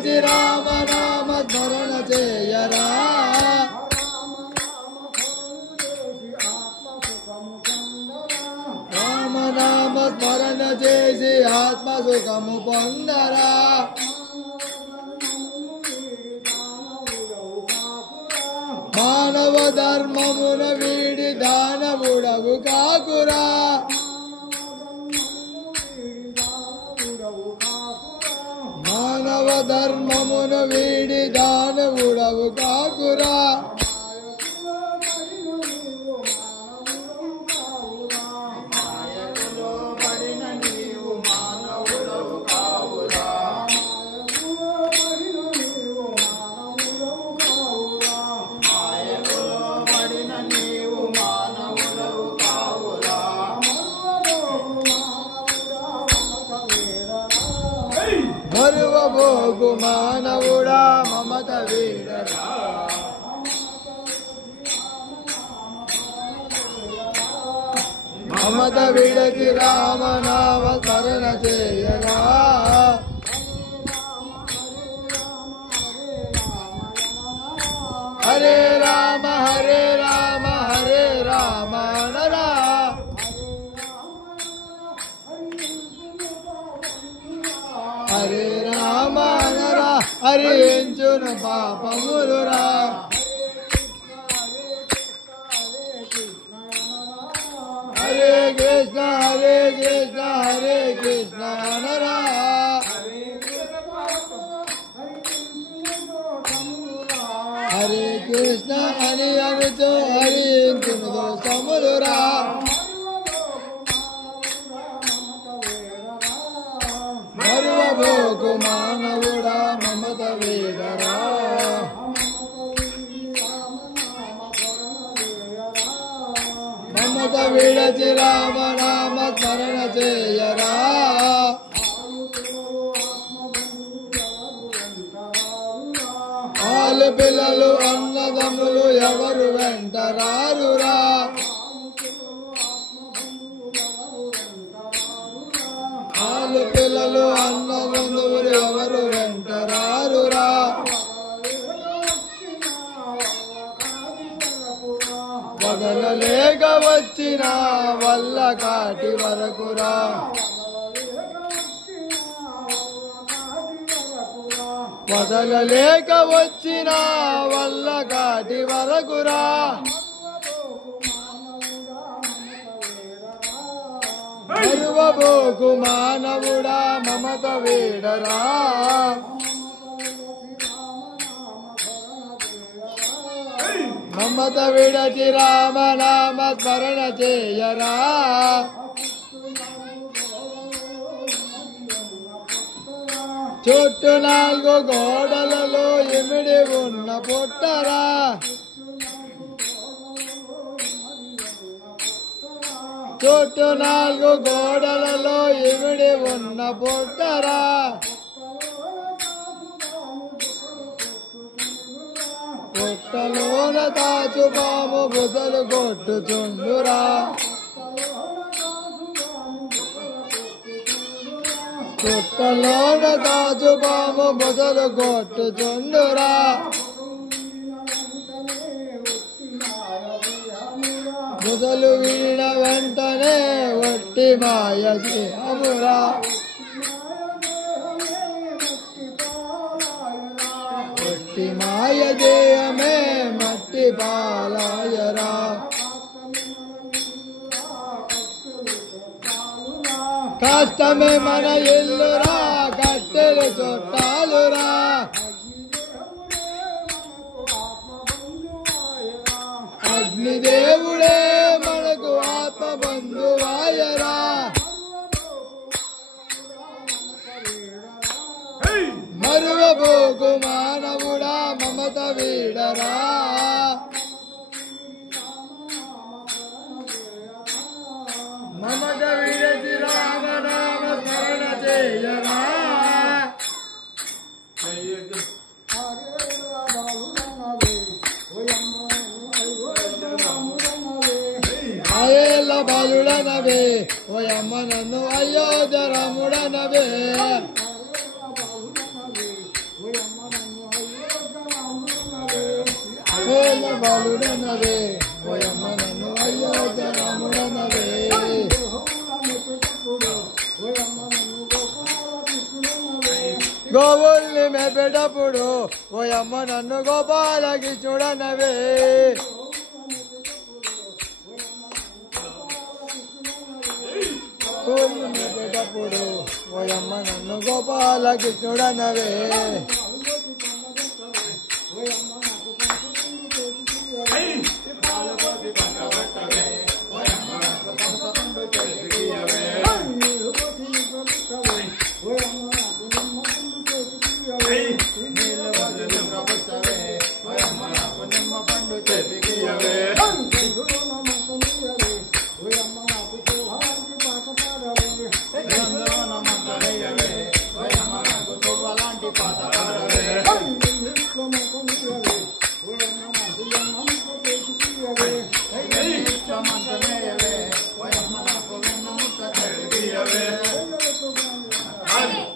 విడచి రామ నామ స్మరణ చేయరా రామ నామ స్మరణ చేసి ఆత్మ సుఖము పొందరా మానవ ధర్మమున వీడి దానవుడవు కాకురా మానవ ధర్మమున వీడి దానవుడవు కాకురా మరువబోకు మానవుడా మమత వీడరా మమత విడచి రామ నామ స్మరణ చేయరా హరే రామ హరే రామ హరే రామ నరా హరే రామ నరా హరించును పాపములురా హరే కృష్ణ హరే కృష్ణ హరే కృష్ణ నరా హరే కృష్ణ అని అనుచు హరించును దోషములురా మరువబోకు మానవుడా మమత వీడరా మమత విడచి రామ నామ స్మరణ చేయరా ఆలు పిల్లలు అన్నదమ్ములు ఎవరు వెంటరారురా ఆలు పిల్లలు అన్నదమ్ములు ఎవరు వెంటరారురా వదలలేక వచ్చిన వల్ల కాటి వరకురా వదలలేక వచ్చిన వల్ల కాటి వరకురా మరువబోకు మానవుడా మమత వీడరా మమత విడచి రామ నామ స్మరణ చేయరా చుట్టూ నాలుగు గోడలలో ఇమిడి ఉన్న పుట్టరా చుట్టూ నాలుగు గోడలలో ఇమిడి ఉన్న పుట్టరా పుట్టలోన తాచుపాము బుసలు కొట్టుచుండురా పుట్టలోన తాచుపాము బుసలు కొట్టుచుండురా బుసలు వీణ వెంటనే ఒట్టి మాయ శ్రీహమురా ఒట్టి మాయ జయమే మట్టి పాలాయరా కష్టమే మన ఇల్లురా కట్టెలు చుట్టాలురా అగ్నిదేవుడే మనకు ఆత్మ బంధువాయరా మరువబోకు మానవుడా మమత వీడరా మమత విడచి రామ నామ స్మరణ చేయరా అయేళ్ళ బాలుడనవే ఓయమ్మ నన్ను అయోధ్య రాముడనవే వేల బాలుడనవే ఓయమ్మ నన్ను అయోధ్య రాముడనవే గోవుల్ని మేపేటప్పుడు ఓయమ్మ నన్ను గోపాలకి చూడనవే గోవుల్ని మేపేటప్పుడు ఓయమ్మ నన్ను గోపాలకి చూడనవే Hey!